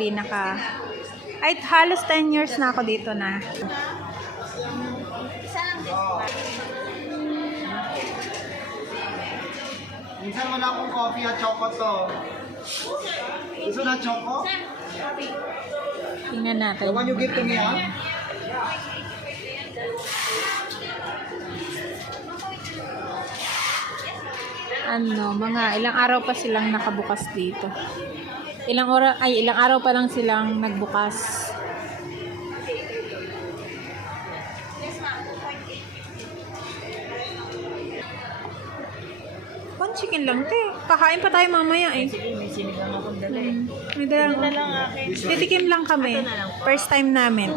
hindi ay halos 10 years na ako dito na. Isa lang din. Minsan wala akong coffee at choco to. Gusto na choco? Tingnan natin. The one you give to me, ha? Mga ilang araw pa silang nakabukas dito. Ilang araw pa lang silang nagbukas. One chicken lang, te. Kakain pa tayo mamaya eh. Sige, may sinigang akong dala eh. May dalang. Ito na lang akin. Titikim lang kami. First time namin.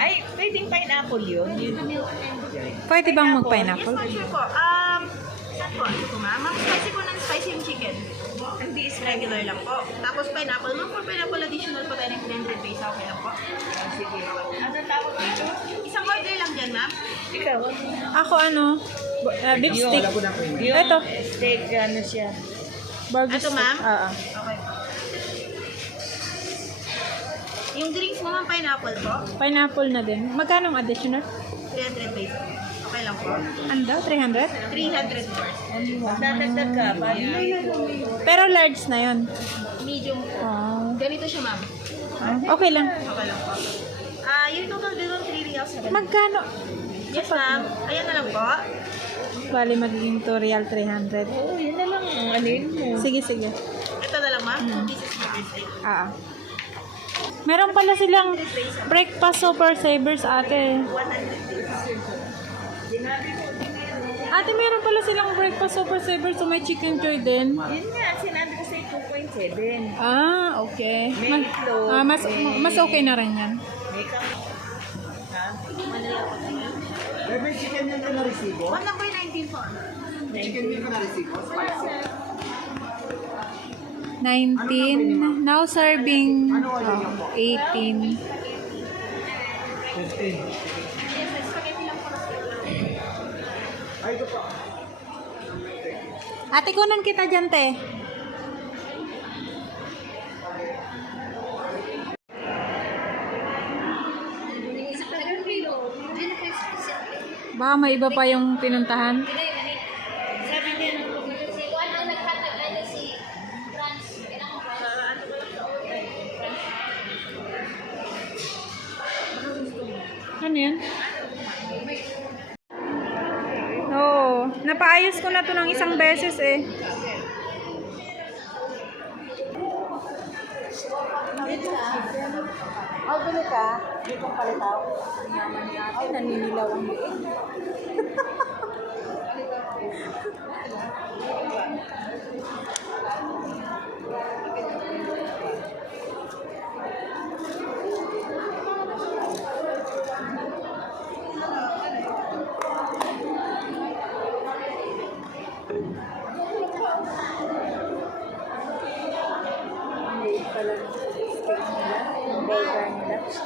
Ay, pwedeng pineapple yun. Pwede bang mag-pineapple? Yes, sure po. Saan po? Ito po ma'am. Ma'am, spicy po ng spicy yung chicken. Hindi is regular lang po. Tapos pineapple. Ma'am, for pineapple additional po tayo ng blended base. Okay lang po. Sige. Ano tawag dito? Isang order lang dyan, ma'am. Ikaw? Ako beef stick. Yung Ito. steak, ano siya? Burger Ito, stick. ma'am? Okay. Yung drinks mo ma'am, pineapple po. Pineapple na din. Magkano ang additional? 300 base. Okay lang po. Ano daw? 300? 300 po. Dadagdag ka ba? Pero large na yon. Medium po. Oh. Ganito siya ma'am. Okay lang. Okay lang po. Yung total bill ng 3 reals. Magkano? Yes ma'am. Ayan na lang po. Bali magiging 2 real 300. Oo, yun na lang ang alin mo. Sige. Ito na lang ma'am. 2 pieces na birthday. Meron pala silang breakfast super savers, ate. 100 pesos. Ate, meron pala silang breakfast super savers, so may chicken joy din. Yun nga, sinabi ko sa'yo 2.7. Okay. May itlog, Mas okay na rin yan. May ka. Ha? May chicken meal ka na resibo? One number 19 po. Chicken meal ka na resibo? 19. Now serving 18. 15. Ay, ito pa. Ate, kunan kita dyan, te. Baka may iba pa yung pinuntahan. Ano yan? Oo. Napaayos ko na to ng isang beses eh. Bili ka? Dito ang palitaw? Ay, naninilaw ang liit.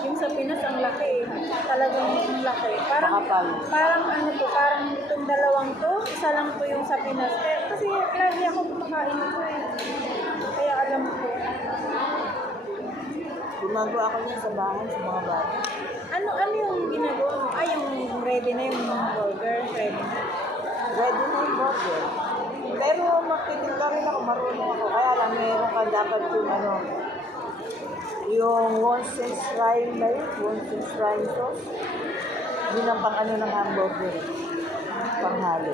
Yung sa Pinas ang laki eh. Talagang ang laki. Parang itong dalawang to, isa lang to yung sa Pinas. Kasi lagi ako kumakain ito eh. Kaya alam ko. Gumagawa ako niya sa bahay sa mga bata. Ano yung ginagawa mo? Yung ready na yung burger. Ready na. Ready na yung burger. Pero makinig ka rin ako, marunong ako. Kaya lang meron ka dapat yung Worcestershire na yun, Worcestershire sauce. Yun ang pang ng hamburger. Panghalo.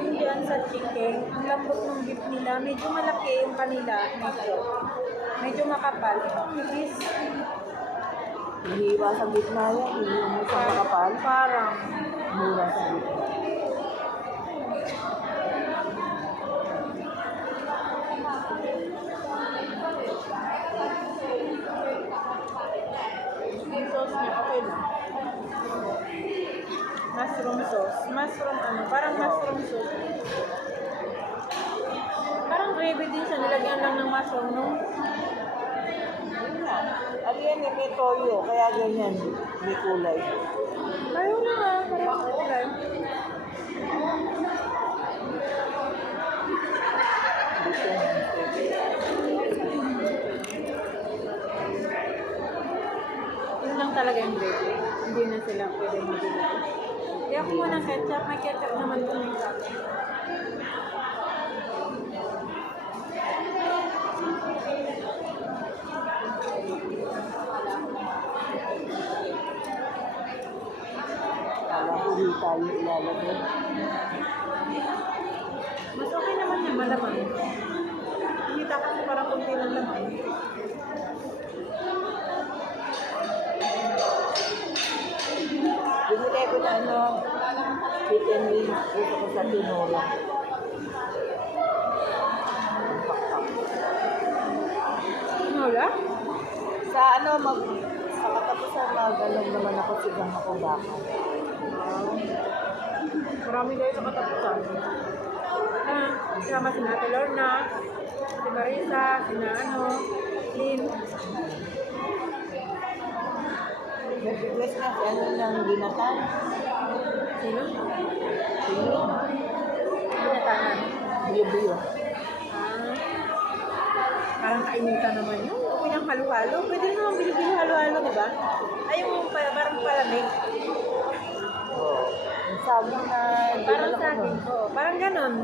Yung dyan sa chicken, ang lambot ng beef nila, medyo malaki yung kanila. Medyo makapal. Is Hihiwa sa gitna yan, hihiwa mo sa makapal. parang Mura sa gitna. yung sauce niya, okay lang. Mushroom sauce. Parang mushroom sauce. Parang gravy din siya, nilagyan lang ng mushroom, no? yan eh, may toyo. Kaya ganyan, may kulay. Ayaw na nga, parang kulay. Yun lang talaga yung gravy. Hindi na sila pwede mag-gravy. Hindi ako muna ng ketchup. May ketchup naman dun eh. Kala ko hindi tayo ilalagay. Mas okay naman yung malaman. Kita kasi parang kunti lang laman. Binigay ko na chicken wings dito ko sa tinola. Wala? Sa sa katapusan naman ako sigang ako baka. Marami kayo sa katapusan. Kasama si Nata Lorna, si Marisa, si Lynn. Nag-request na si ano ng binatan. Sino? Sino? Binatahan. Biyo-biyo. Parang kainitan naman yun. Okay ng halo-halo. Pwede naman bilibili halo-halo, di ba? Ay, yung parang palamig. Oo. Ang sabi na Parang dinala ko saging. nun. Oo, parang ganon.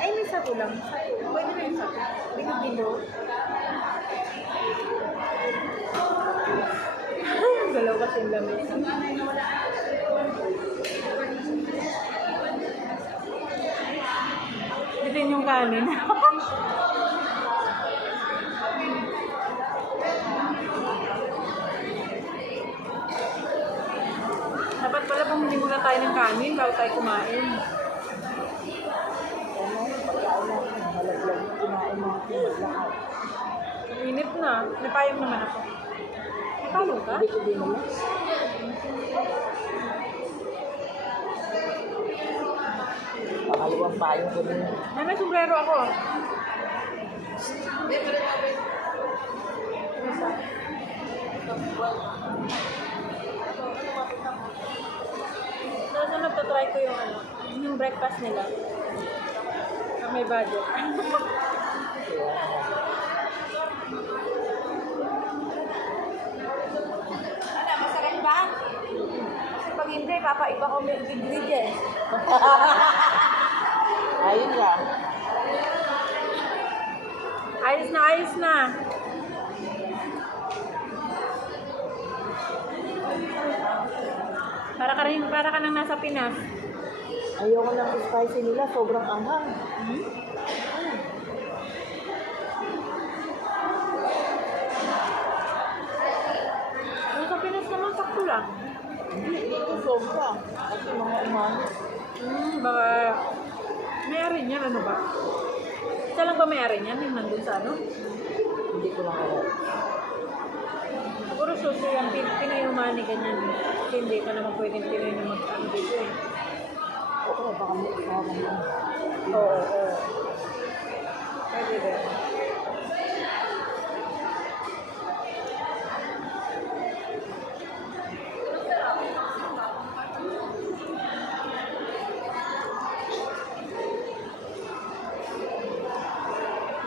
Ay, may sago lang. Pwede na yung sago. Bilo-bilo. Galaw kasi yung lamig. Ito yung kanin. Dapat pala bumili muna tayo ng kanin bago tayo kumain. Ano, pagkain natin, malaglag kumain natin lahat. Ang init na. Napayong naman ako. Napayong ka? Hindi ko din naman. Pangalawang payo ko din. May sombrero ako. Sunod try ko yung breakfast nila. Pag may budget. Ano, masarap ba? Kasi pag hindi, papaiba ko may ingredients. Ayun lang. Ayos na, ayos na. Para ka nang nasa Pinas. Ayoko ng spicy nila, sobrang anghang. Nasa Pinas naman, sakto lang. Hindi, ito sobra. Kasi mga umano. Baka may-ari niyan, ano ba? Isa lang ba may-ari niyan? Yung nandun sa ano? Hindi ko lang alam. Siguro suso yung Pinoy umani ganyan. Kasi hindi ka naman pwedeng Pinoy na mag-ano dito eh. Oo, baka may isama lang. Oo, oo. Pwede rin.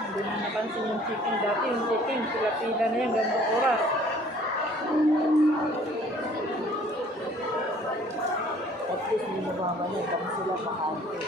Hindi na napansin yung chicken dati. Yung chicken, pila-pila na yan, gandang oras. At least hindi nababalik. Baka sila pakante.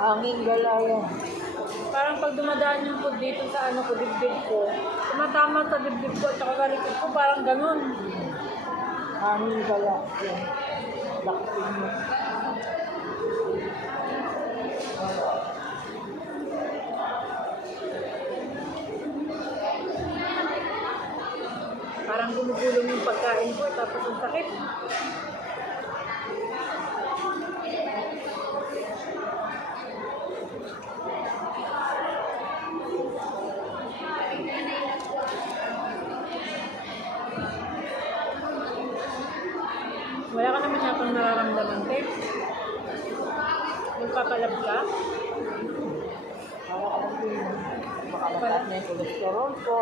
Hanging galayan. Parang pag dumadaan yung food dito sa ano ko, dibdib ko, tumatama sa dibdib ko at saka sa likod ko, parang ganun. Hanging galayan. Laksin mo. parang gumugulong yung pagkain ko, tapos ang sakit. Wala ka naman yatang nararamdaman, Te. Magpapalab ka? Para kasi makalataas na yung cholesterol ko.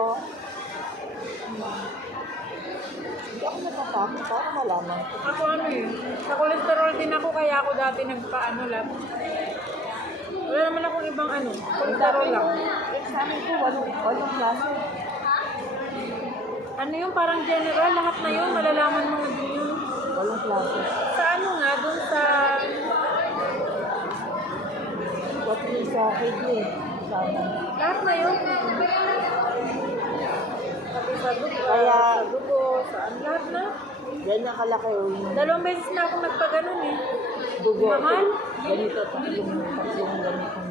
Hindi ako natatakot para malaman ko. Ako ano eh, sa cholesterol din ako, kaya ako dati nagpaano lang. Wala naman akong ibang ano, cholesterol lang. Examen ko, walong klase. Ano yung parang general, lahat na yun, malalaman mo na din yun. Walong klase. Sa ano nga, dun sa, What is sa kidney? Sana. lahat na yun. Pati sa dugo, Kaya- sa dugo, saan, lahat na. Yan nakalaki yung 2 beses na ako nagpaganon eh. dugo. Mahal? Ganito, tatlong ganitong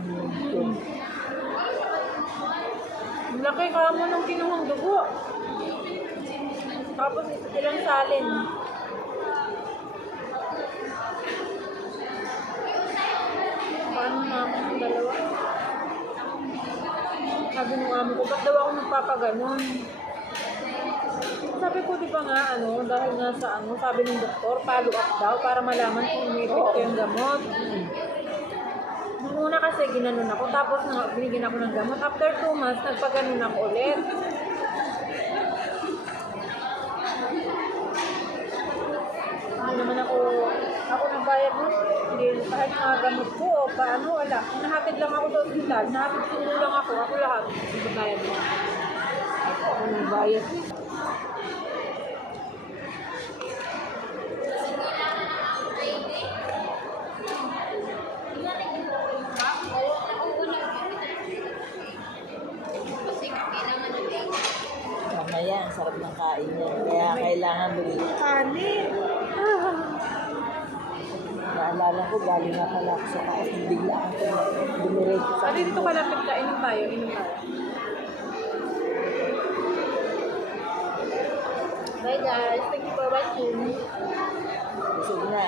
tube. Ang laki ka mo ng kinuhang dugo. Tapos ilang salin. Paano na ako ng dalawa? Sabi nung amo ko, ba't daw ako magpapaganon? Sabi ko, di ba nga, ano, dahil nga sa ano, sabi ng doktor, follow up daw para malaman kung may epekto yung gamot. Nung una kasi, ginanon ako, tapos binigyan ako ng gamot. After 2 months, nagpaganon ako ulit. Hindi naman ako nagbayad mo. Hindi, kahit mga gamot ko o paano, wala. Nahatid lang ako sa ospital, nahatid sulo lang ako lahat. Hindi bayad mo. Ako nagbayad. Mamaya, ang sarap ng kain niya. Kaya kailangan bumili. Kanin! Naalala ko, galing nga pala ako sa taas. Bigla ako dumiretso sa Ano dito kalapit ka? Inom tayo, inom tayo. Bye guys, thank you for watching. busog na.